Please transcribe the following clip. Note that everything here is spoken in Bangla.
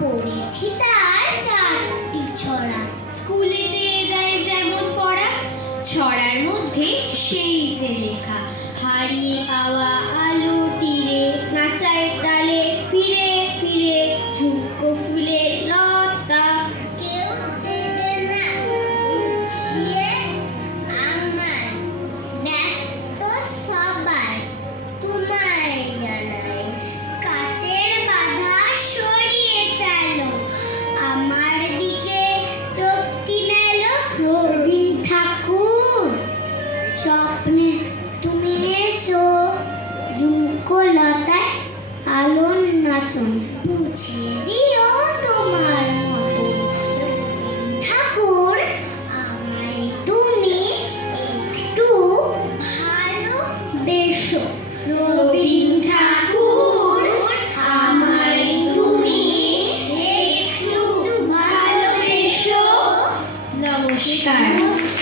পড়েছি তার চারটি ছড়া। স্কুলেতে দেয় যেমন পড়া, ছড়ার মধ্যে সেই যে লেখা, হারিয়ে পাওয়া ঝুঁকো লতায় আলোর নাচন। বুঝিয়ে দিও তোমার মতো। ঠাকুর, আমায় তুমি একটু ভালো বেশো রবীন্দ্র ভালোবেসো। নমস্কার।